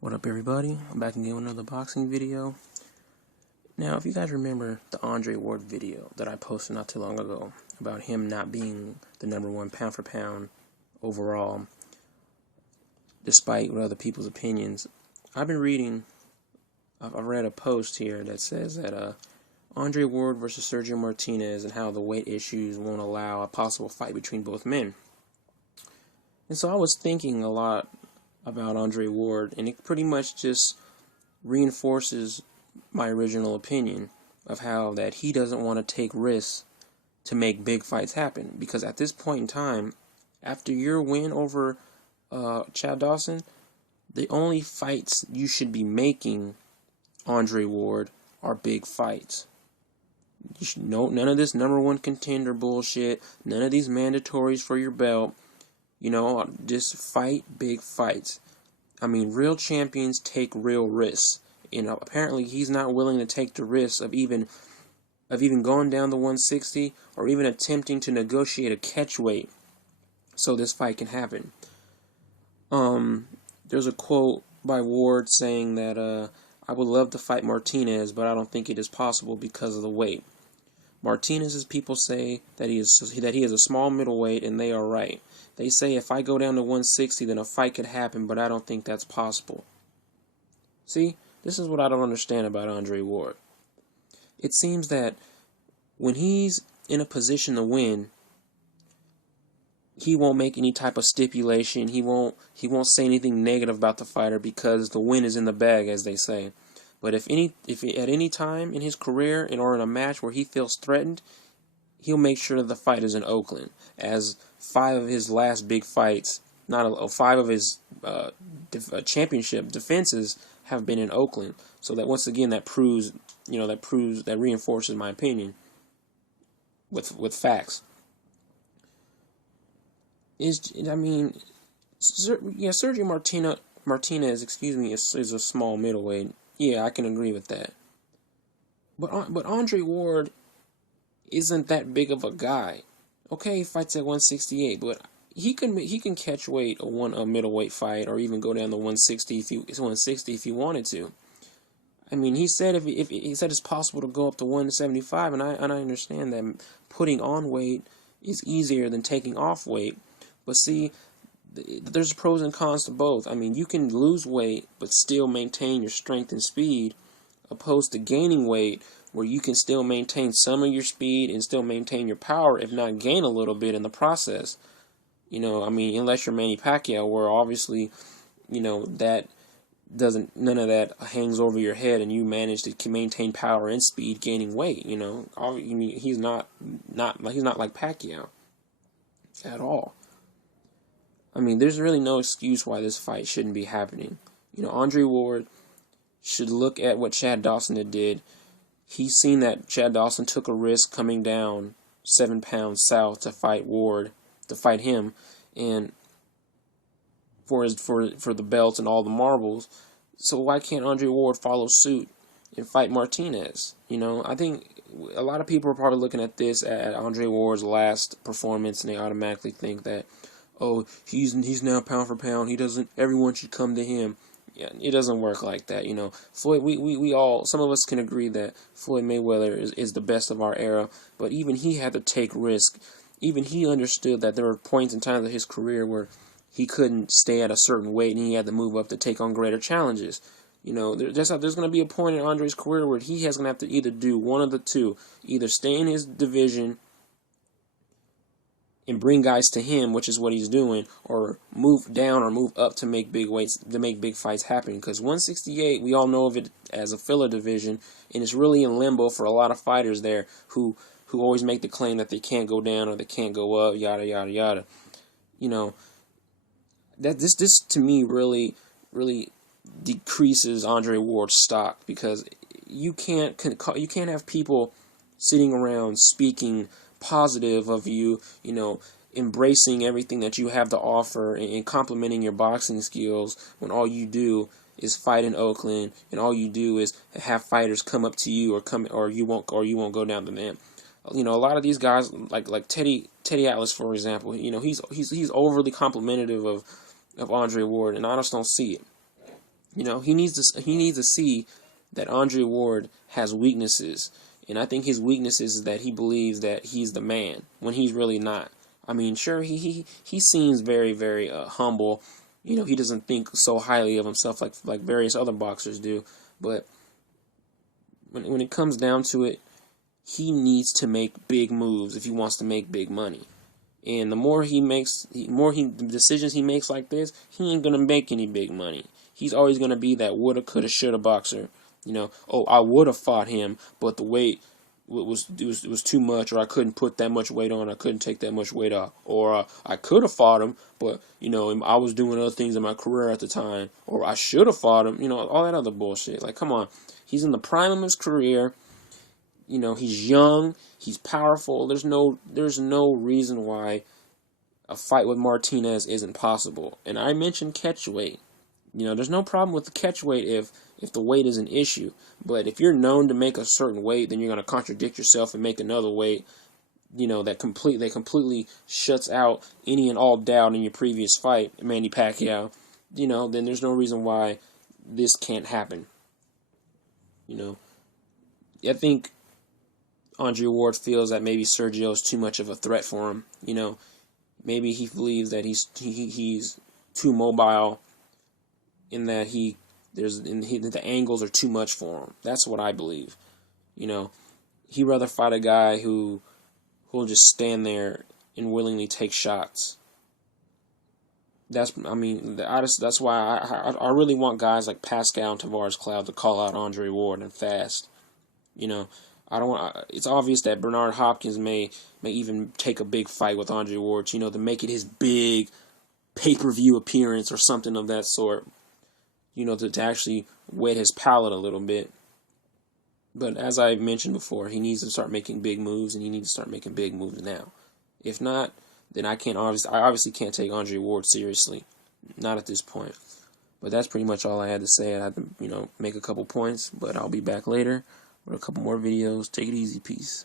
What up, everybody? I'm back again with another boxing video. Now, if you guys remember the Andre Ward video that I posted not too long ago about him not being the #1 pound for pound overall, despite other people's opinions, I've read a post here that says that Andre Ward versus Sergio Martinez and how the weight issues won't allow a possible fight between both men. And so I was thinking a lot about Andre Ward, and it pretty much just reinforces my original opinion of how that he doesn't want to take risks to make big fights happen. Because at this point in time, after your win over Chad Dawson, the only fights you should be making, Andre Ward, are big fights. None of this #1 contender bullshit, none of these mandatories for your belt. Just fight big fights. I mean, real champions take real risks. Apparently he's not willing to take the risk of even going down to 160 or even attempting to negotiate a catch weight so this fight can happen. There's a quote by Ward saying that I would love to fight Martinez, but I don't think it is possible because of the weight. Martinez's people say that he is a small middleweight, and they are right. They say if I go down to 160, then a fight could happen, but I don't think that's possible. See, this is what I don't understand about Andre Ward. It seems that when he's in a position to win, he won't make any type of stipulation. He won't say anything negative about the fighter because the win is in the bag, as they say. But if at any time in his career or in a match where he feels threatened, he'll make sure that the fight is in Oakland. As 5 of his last big fights, 5 of his championship defenses have been in Oakland. So that once again, that reinforces my opinion with facts. Sergio Martinez, is a small middleweight. Yeah, I can agree with that. But Andre Ward isn't that big of a guy. Okay, he fights at 168, but he can catch weight a middleweight fight, or even go down to 160 if he wanted to. I mean, he said he said it's possible to go up to 175, and I understand that putting on weight is easier than taking off weight. But see, there's pros and cons to both. I mean, you can lose weight but still maintain your strength and speed, opposed to gaining weight where you can still maintain some of your speed and still maintain your power, if not gain a little bit in the process. Unless you're Manny Pacquiao, where obviously, that none of that hangs over your head, and you manage to maintain power and speed, gaining weight. He's not like Pacquiao at all. I mean, there's really no excuse why this fight shouldn't be happening. Andre Ward should look at what Chad Dawson did. He's seen that Chad Dawson took a risk coming down 7 pounds south to fight him, and for the belts and all the marbles. So why can't Andre Ward follow suit and fight Martinez? I think a lot of people are probably looking at this at Andre Ward's last performance, and they automatically think that, oh, he's now pound for pound. Everyone should come to him. Yeah, it doesn't work like that. Floyd. We all, some of us can agree that Floyd Mayweather is the best of our era. But even he had to take risk. Even he understood that there were points in time of his career where he couldn't stay at a certain weight, and he had to move up to take on greater challenges. There's going to be a point in Andre's career where he has going to have to either do one of the two: either stay in his division and bring guys to him, which is what he's doing, or move down or move up to make big fights happen. Because 168, we all know of it as a filler division, and it's really in limbo for a lot of fighters there who always make the claim that they can't go down or they can't go up, yada yada yada. That this to me really decreases Andre Ward's stock, because you can't have people sitting around speaking positive of you, embracing everything that you have to offer and complimenting your boxing skills, when all you do is fight in Oakland, and all you do is have fighters come up to you or you won't go down to them. A lot of these guys, like Teddy Atlas, for example, he's overly complimentary of Andre Ward, and I just don't see it. You know, he needs to see that Andre Ward has weaknesses, and I think his weaknesses is that he believes that he's the man when he's really not. I mean, sure, he seems very, very humble. You know, he doesn't think so highly of himself like various other boxers do. But when it comes down to it, he needs to make big moves if he wants to make big money. And the more the decisions he makes like this, he ain't gonna make any big money. He's always gonna be that woulda, coulda, shoulda boxer. You know, oh, I would have fought him, but the weight was too much, or I couldn't put that much weight on, I couldn't take that much weight off, or I could have fought him, but you know, I was doing other things in my career at the time, or I should have fought him. You know, all that other bullshit. Like, come on, he's in the prime of his career. You know, he's young, he's powerful. There's no reason why a fight with Martinez isn't possible. And I mentioned catch weight. You know, there's no problem with the catch weight if the weight is an issue. But if you're known to make a certain weight, then you're going to contradict yourself and make another weight, you know, that completely shuts out any and all doubt in your previous fight, Manny Pacquiao. You know, then there's no reason why this can't happen. You know, I think Andre Ward feels that maybe Sergio is too much of a threat for him. You know, maybe he believes that he's too mobile, in that the angles are too much for him. That's what I believe. You know, he'd rather fight a guy who'll just stand there and willingly take shots. That's why I really want guys like Pascal and Tavares Cloud to call out Andre Ward and fast. You know, I don't want. It's obvious that Bernard Hopkins may even take a big fight with Andre Ward, you know, to make it his big pay-per-view appearance or something of that sort. You know, to actually whet his palate a little bit. But as I mentioned before, he needs to start making big moves, and he needs to start making big moves now. If not, then I obviously can't take Andre Ward seriously. Not at this point. But that's pretty much all I had to say. I had to, you know, make a couple points, but I'll be back later with a couple more videos. Take it easy. Peace.